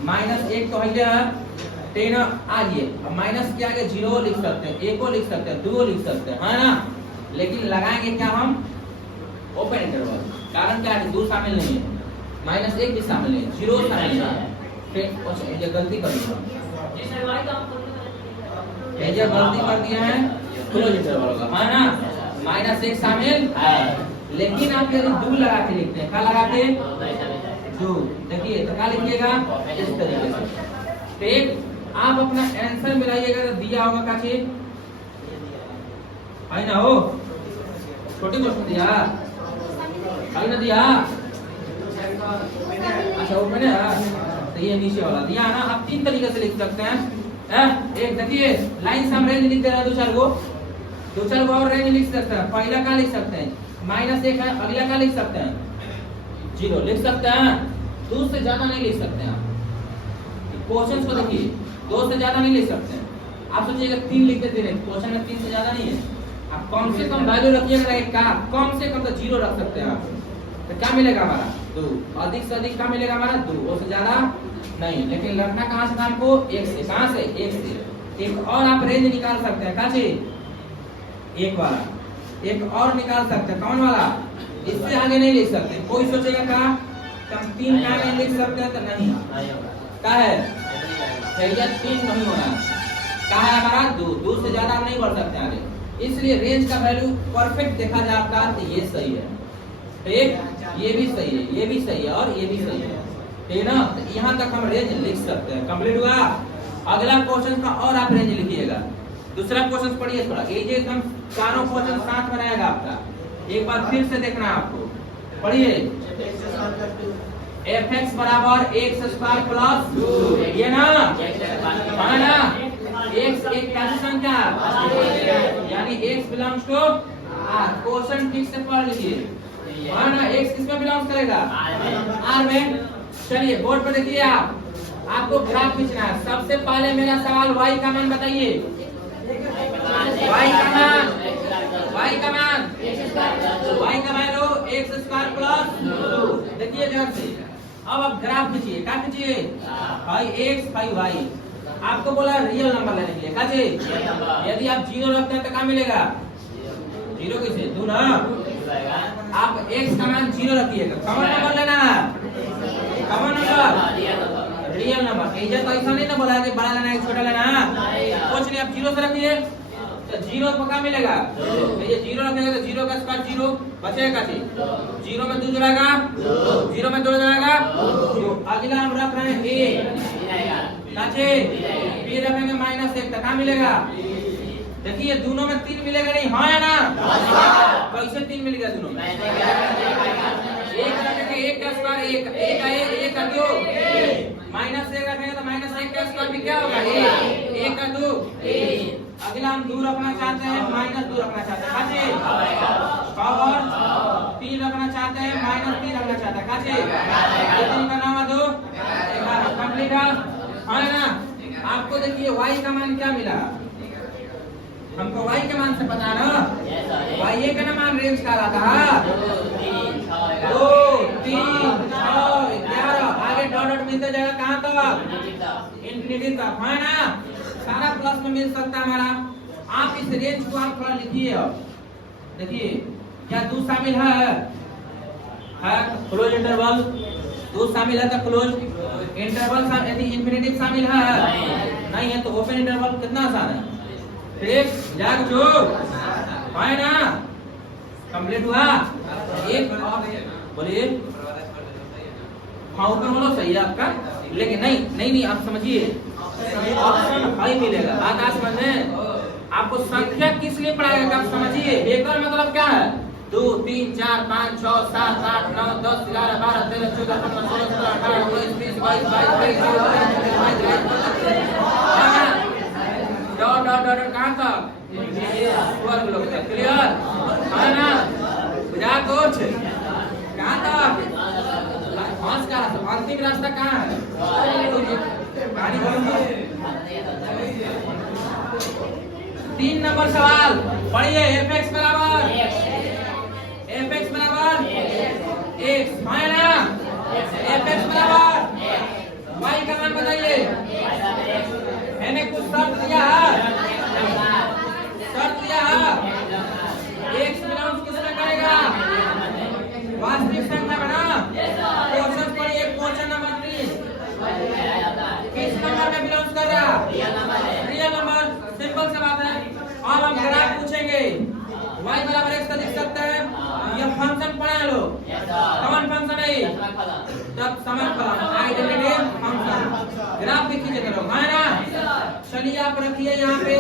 -1 तो है 10 आगे, अब माइनस के आगे 0 लिख सकते हैं, 1 को लिख सकते हैं, 2 लिख सकते हैं, है ना? लेकिन लगाएंगे क्या हम? Open interval. कारण क्या है? 2 शामिल नहीं है, -1 भी शामिल नहीं है, 0 शामिल नहीं है। ये गलती कर दिया, ये गलती कर दिया है, क्लोज इंटरवल होगा, है ना? -1 शामिल है। लेकिन आप यदि 2 लगा के लिखते हैं, क्या लगा के? 2। देखिए तो क्या लिखिएगा? इस तरीके से। ठीक, आप अपना आंसर मिलाइएगा तो दिया होगा क्या चीज? है ना? हो छोटी क्वेश्चन दिया है ना? दिया अच्छा वो मैंने, तो ये नीचे वाला दिया है ना? आप 3 तरीके से लिख सकते हैं। एक देखिए लाइन से हम रेंज लिख दे रहे हैं, 2-4 गो और रेंज लिख सकते हैं। पहला क्या लिख सकते हैं? -1 है, अगला क्या लिख सकते हैं? 0 लिख सकते हैं। 2 से ज्यादा नहीं लिख सकते हैं। क्वेश्चन को देखिए, 2 से ज्यादा नहीं लिख सकते हैं। आप सोचिएगा 3 लिख देते हैं, क्वेश्चन में 3 से ज्यादा नहीं है। आप कम से कम वैल्यू रखिएगा, एक का कम से कम तो 0 रख सकते हैं आप। तो क्या मिलेगा हमारा? 2। अधिक से अधिक क्या मिलेगा हमारा? 2। उससे ज्यादा नहीं। लेकिन रखना कहाँ से था हमको? 1 से। कहाँ से? 1 से। एक और आप रेंज निकाल सकते हैं, कहाँ से? 1 वाला। एक और निकाल सकते हैं, कौन वाला? इससे आगे नहीं लिख सकते। कोई सोचेगा क्या हम 3 का नहीं लिख सकते हैं? तो नहीं, क्या है? 3 नहीं होना, क्या है हमारा? 2 से ज्यादा हम नहीं बढ़ सकते आगे। इसलिए रेंज का वैल्यू परफेक्ट देखा जाता है तो ये सही है। ठीक, ये भी सही है, ये भी सही है और ये भी सही है, ठीक ना। तो यहाँ तक हम रेंज लिख सकते हैं। कंप्लीट हुआ। अगला क्वेश्चन का और आप रेंज लिखिएगा। दूसरा क्वेश्चन पढ़िए थोड़ा, ये जो एकदम चारों क्वेश्चन साथ में रहेगा आपका, एक बार फिर से देखना है आपको। पढ़िए, fx बराबर x स्क्वायर प्लस 2, ये ना है ना, x एक कैसी संख्या यानी x belongs to r। Question ठीक से पढ़ लीजिए, है ना, x किसमें बिलोंग करेगा, r में। चलिए बोर्ड पर देखिए, आप आपको ग्राफ खींचना है। सबसे पहले मेरा सवाल y का मान बताइए, y का मान, y का मान, y का मान लो x स्क्वायर प्लस 2। देखिए ध्यान से, अब आप ग्राफ खींचिए, क्या खींचिए, फाइव x फाइव y। आपको बोला रियल नंबर लेने के लिए, क्या यदि आप 0 रखते हैं तो क्या मिलेगा, 0 कैसे दो ना, आप x का मान 0 रखिएगा। कॉमन नंबर लेना है, कॉमन नंबर रियल नंबर। ये तो ऐसा नहीं ना बोला कि बड़ा लेना है छोटा लेना है, कुछ नहीं, आप 0 से रखिए तो 0 को क्या मिलेगा, ये 0 रखेंगे तो 0 का स्क्वायर 0 बचेगा, 0 में 2 जुड़ेगा, 0 में 2 जुड़ेगा। अगला हम रख रहे हैं a, फिर रखेंगे -1 तो क्या मिलेगा, देखिए दोनों में 3 मिलेगा नहीं, हाँ या ना, कैसे 3 मिलेगा दोनों में, एक रखेंगे 1 का स्क्वायर 1 का 2, -1 रखेंगे तो -1 का स्क्वायर भी क्या होगा, 1 का 2। अगला हम 2 रखना चाहते हैं, -2 रखना चाहते हैं, पावर 3 रखना चाहते हैं, -3 रखना चाहते हैं, काचे 3 का 9 2 11। कंप्लीट है ना। आपको देखिए y का मान क्या मिला, हमको y के मान से पता ना, y का मान रेंज का रहा था 2 3 6 11, आगे डॉट डॉट मिलते जाएगा कहां तक, इंफिनिटी तक, है ना। सारा प्लस में मिल सकता है हमारा। आप इस रेंज को आप थोड़ा लिखिए। देखिए क्या 2 शामिल है क्लोज इंटरवल, 2 शामिल है तो क्लोज इंटरवल, यदि इंफिनिटी शामिल है नहीं है तो ओपन इंटरवल। कितना आसान है, ठीक, जाग जो है ना। कंप्लीट हुआ। एक बोलिए, हाँ ऊपर बोलो सही है आपका, लेकिन नहीं आप समझिए, ऑप्शन हाई मिलेगा। बात आज समझे, आपको संख्या किस लिए पढ़ाएगा आप समझिए। एकड़ मतलब क्या है, 2 3 4 5 6 7 8 9 10 11 12 13 14 15 16 17 18 19 20 22 23 डॉट डॉट डॉट कहां तक, वर्ग लोग तक। क्लियर है ना, बुझा कुछ कहां तक, पांच का अंतिम रास्ता कहां है, 3 नंबर सवाल पढ़िए। fx बराबर x, है ना, fx बराबर y का मान बताइए। मैंने कुछ शर्त दिया है, x बिलोंग्स किसमें करेगा, वास्तविक संख्या बना। क्वेश्चन पढ़िए, क्वेश्चन नंबर 3 किस नंबर में बिलोंग्स कर रहा, रियल नंबर। सिंपल सा बात है। अब हम ग्राफ पूछेंगे, y बराबर x का लिख सकते हैं, ये फंक्शन पढ़ा लो, कौन फंक्शन है, तब समाकलन आइडेंटिटी फंक्शन। ग्राफ भी खींचे करो, है ना। चलिए आप रखिए यहाँ पे,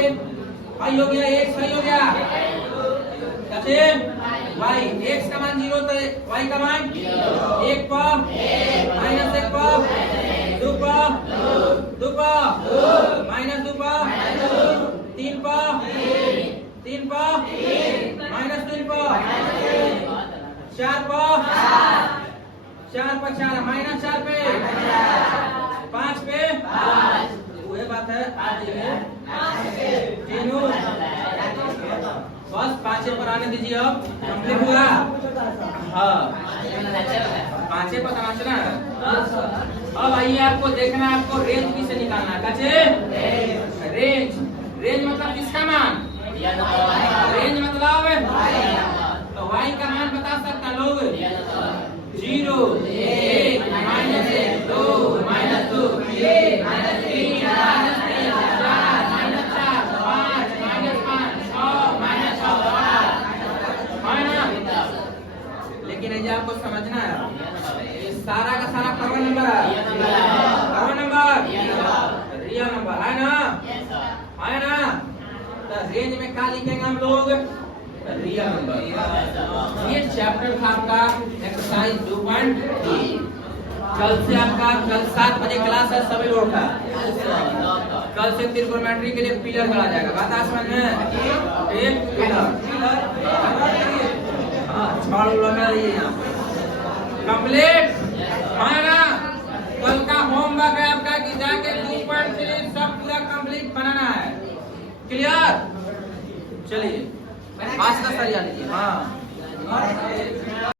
y हो गया x, सही हो गया, y x का मान 0 तो y का मान 1 पर -1 पर 2 पर 2 पर -2 पर 3 पर -3 पर -3 पर 4 पर 4 पर 4 -4 पे 5 पे वही बात है, तीनों बस 5 पर आने दीजिए। अब कंप्लीट हुआ, हाँ 5 पर समझना है। अब आइए आपको देखना है, आपको रेंज किसे निकालना है, रेंज मतलब किसका मान, रेंज मतलब तो y का मान बता सकता लोग, 0 1 -1 2 -2 3 -3 लेकिन रेंज आपको समझना है। ये सारा का सारा कौन नंबर है? कौन नंबर? रियल नंबर है ना? है ना? तो रेंज में क्या लिखेंगे हम लोग? Real number. ये चैप्टर था आपका एक्सरसाइज 2.3। कल से आपका कल 7 बजे क्लास है सभी लोगों का। कल से त्रिकोणमिति के लिए पिलर गढ़ा जाएगा। बात आप समझ में? एक पिलर कंप्लीट है ना? कल का होमवर्क है आपका कि जाके 2.3 सब पूरा कंप्लीट बनाना है। क्लियर? चलिए आज का सरिया लीजिए। हाँ